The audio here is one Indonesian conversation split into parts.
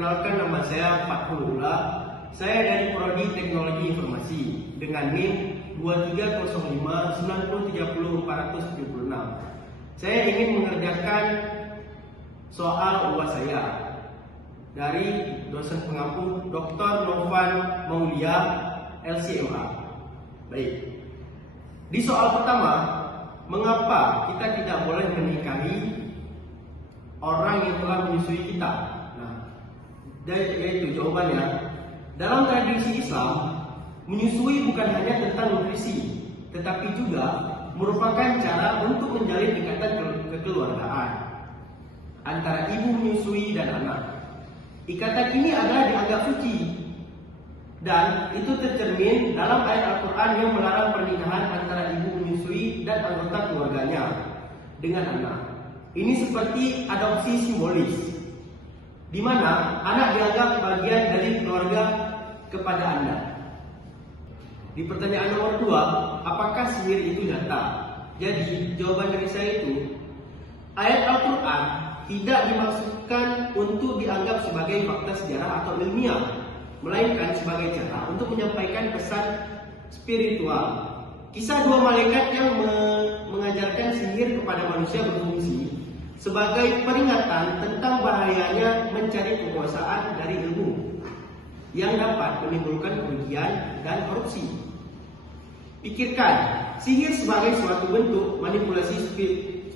Perkenalkan, nama saya Fathul Ula. Saya dari Prodi Teknologi Informasi dengan NIM 23059030 476. Saya ingin mengerjakan soal UAS saya dari dosen pengampu Dr. Novan Maulia, LCMA. Baik. Di soal pertama, mengapa kita tidak boleh menikahi orang yang telah menyusui kita? Nah, yaitu jawabannya. Dalam tradisi Islam, menyusui bukan hanya tentang nutrisi, tetapi juga merupakan cara untuk menjalin ikatan kekeluargaan antara ibu menyusui dan anak. Ikatan ini adalah dianggap suci, dan itu tercermin dalam ayat Al-Quran yang melarang pernikahan antara ibu menyusui dan anggota keluarganya dengan anak. Ini seperti adopsi simbolis, di mana anak dianggap bagian dari keluarga kepada Anda. Di pertanyaan nomor 2, apakah sihir itu nyata? Jadi jawaban dari saya itu, ayat Al-Quran tidak dimaksudkan untuk dianggap sebagai fakta sejarah atau ilmiah, melainkan sebagai cara untuk menyampaikan pesan spiritual. Kisah dua malaikat yang mengajarkan sihir kepada manusia berfungsi sebagai peringatan tentang bahayanya mencari kekuasaan dari ilmu yang dapat menimbulkan kerugian dan korupsi. Pikirkan, sihir sebagai suatu bentuk manipulasi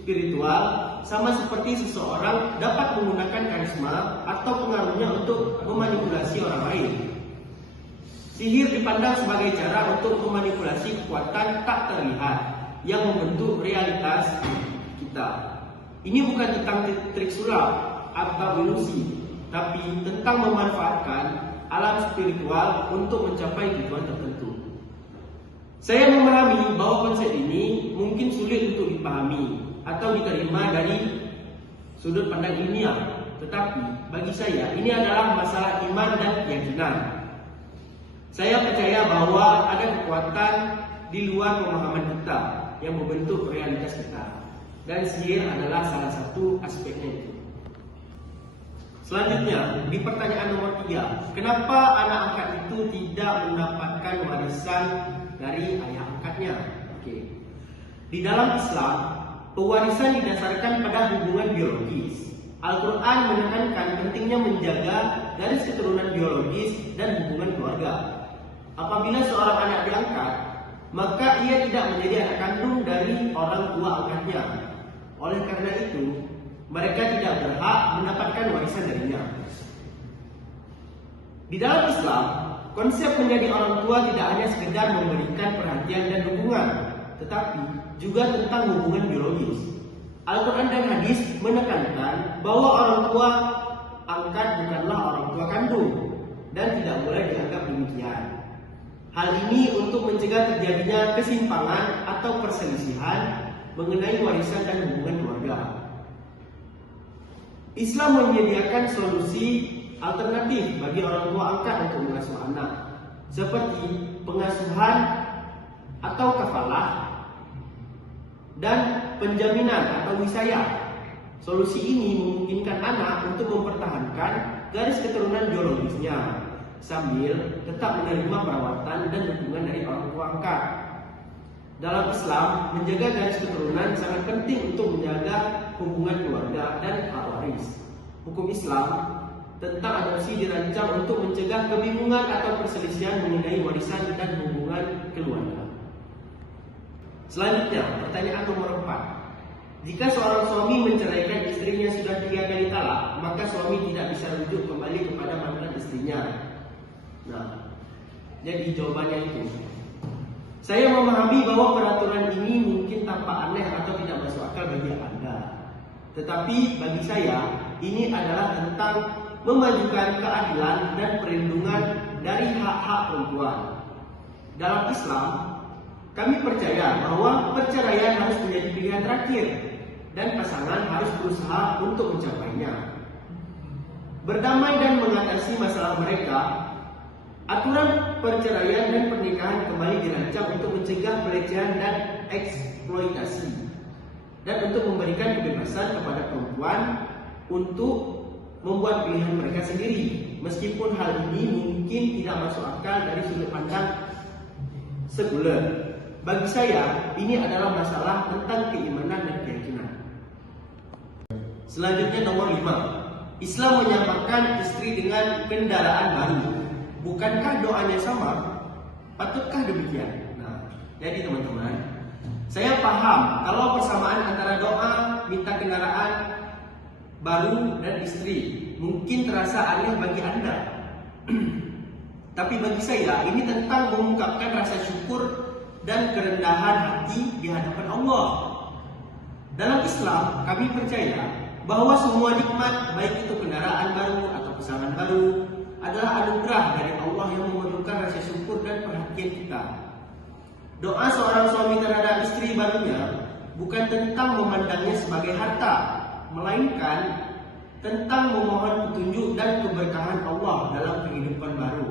spiritual, sama seperti seseorang dapat menggunakan karisma atau pengaruhnya untuk memanipulasi orang lain. Sihir dipandang sebagai cara untuk memanipulasi kekuatan tak terlihat yang membentuk realitas kita. Ini bukan tentang trik sulap atau ilusi, tapi tentang memanfaatkan alam spiritual untuk mencapai tujuan tertentu. Saya memahami bahwa konsep ini mungkin sulit untuk dipahami atau diterima dari sudut pandang ilmiah, tetapi bagi saya ini adalah masalah iman dan keyakinan. Saya percaya bahwa ada kekuatan di luar pemahaman kita yang membentuk realitas kita, dan sihir adalah salah satu aspeknya itu. Selanjutnya, di pertanyaan nomor 3, kenapa anak angkat itu tidak mendapatkan warisan dari ayah angkatnya? Di dalam Islam, pewarisan didasarkan pada hubungan biologis. Al-Quran menekankan pentingnya menjaga garis keturunan biologis dan hubungan keluarga. Apabila seorang anak diangkat, maka ia tidak menjadi anak kandung dari orang tua angkatnya. Oleh karena itu, mereka tidak berhak mendapatkan warisan darinya. Di dalam Islam, konsep menjadi orang tua tidak hanya sekedar memberikan perhatian dan dukungan, tetapi juga tentang hubungan biologis. Al-Quran dan hadis menekankan bahwa orang tua angkat bukanlah orang tua kandung dan tidak boleh dianggap demikian. Hal ini untuk mencegah terjadinya kesimpangan atau perselisihan mengenai warisan dan hubungan keluarga. Islam menyediakan solusi alternatif bagi orang tua angkat untuk mengasuh anak, seperti pengasuhan atau kafalah dan penjaminan atau wisayah. Solusi ini memungkinkan anak untuk mempertahankan garis keturunan biologisnya sambil tetap menerima perawatan dan dukungan dari orang tua angkat. Dalam Islam, menjaga garis keturunan sangat penting untuk menjaga hubungan keluarga dan hak waris. Hukum Islam tentang adopsi dirancang untuk mencegah kebingungan atau perselisihan mengenai warisan dan hubungan keluarga. Selanjutnya, pertanyaan nomor 4. Jika seorang suami menceraikan istrinya sudah 3 kali talak, maka suami tidak bisa rujuk kembali kepada mantan istrinya. Nah, jadi jawabannya itu, saya memahami bahwa peraturan ini mungkin tampak aneh atau tidak masuk akal bagi Anda. Tetapi bagi saya, ini adalah tentang memajukan keadilan dan perlindungan dari hak-hak perempuan. Dalam Islam, kami percaya bahwa perceraian harus menjadi pilihan terakhir dan pasangan harus berusaha untuk mencapainya. Berdamai dan mengatasi masalah mereka, aturan perceraian dan pernikahan kembali dirancang untuk mencegah pelecehan dan eksploitasi, dan untuk memberikan kebebasan kepada perempuan untuk membuat pilihan mereka sendiri, meskipun hal ini mungkin tidak masuk akal dari sudut pandang sekuler. Bagi saya, ini adalah masalah tentang keimanan dan keyakinan. Selanjutnya nomor 5. Islam menyamakan istri dengan kendaraan baru. Bukankah doanya sama? Patutkah demikian? Nah, jadi teman-teman, saya paham kalau persamaan antara doa minta kendaraan baru dan istri mungkin terasa aneh bagi Anda. Tapi bagi saya ini tentang mengungkapkan rasa syukur dan kerendahan hati di hadapan Allah. Dalam Islam, kami percaya bahwa semua nikmat, baik itu kendaraan baru atau pasangan baru, adalah anugerah dari Allah yang memerlukan rasa syukur dan perhatian kita. Doa seorang suami terhadap istri barunya bukan tentang memandangnya sebagai harta, melainkan tentang memohon petunjuk dan keberkahan Allah dalam kehidupan baru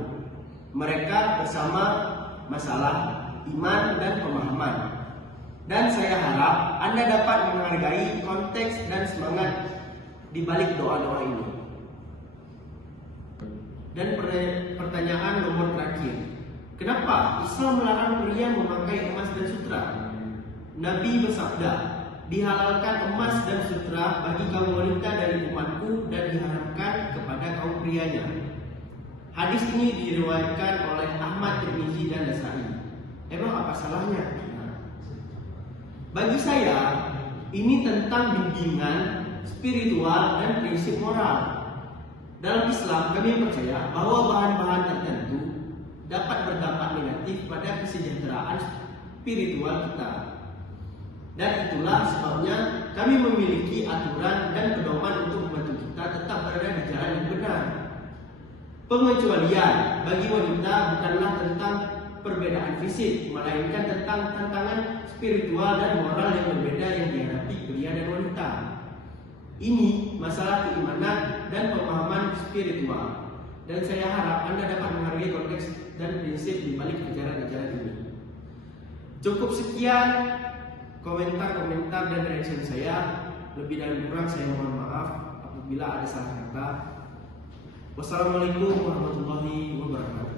mereka bersama masalah iman dan pemahaman. Dan saya harap Anda dapat menghargai konteks dan semangat di balik doa-doa ini. Dan pertanyaan nomor terakhir, kenapa Islam melarang pria memakai emas dan sutra? Nabi bersabda, dihalalkan emas dan sutra bagi kaum wanita dari umatku dan diharamkan kepada kaum prianya. Hadis ini diriwayatkan oleh Ahmad, Tirmizi dan Nasa'i. Emang apa salahnya? Bagi saya, ini tentang bimbingan spiritual dan prinsip moral. Dalam Islam, kami percaya bahwa bahan-bahan tertentu dapat berdampak negatif pada kesejahteraan spiritual kita. Dan itulah sebabnya kami memiliki aturan dan pedoman untuk membantu kita tetap berada di jalan yang benar. Pengecualian bagi wanita bukanlah tentang perbedaan fisik, melainkan tentang tantangan spiritual dan moral yang berbeda yang dihadapi pria dan wanita. Ini masalah keimanan dan pemahaman spiritual, dan saya harap Anda dapat menghargai konteks dan prinsip di balik ajaran-ajaran ini. Cukup sekian komentar-komentar dan reaction saya. Lebih dan kurang saya mohon maaf apabila ada salah kata. Wassalamualaikum warahmatullahi wabarakatuh.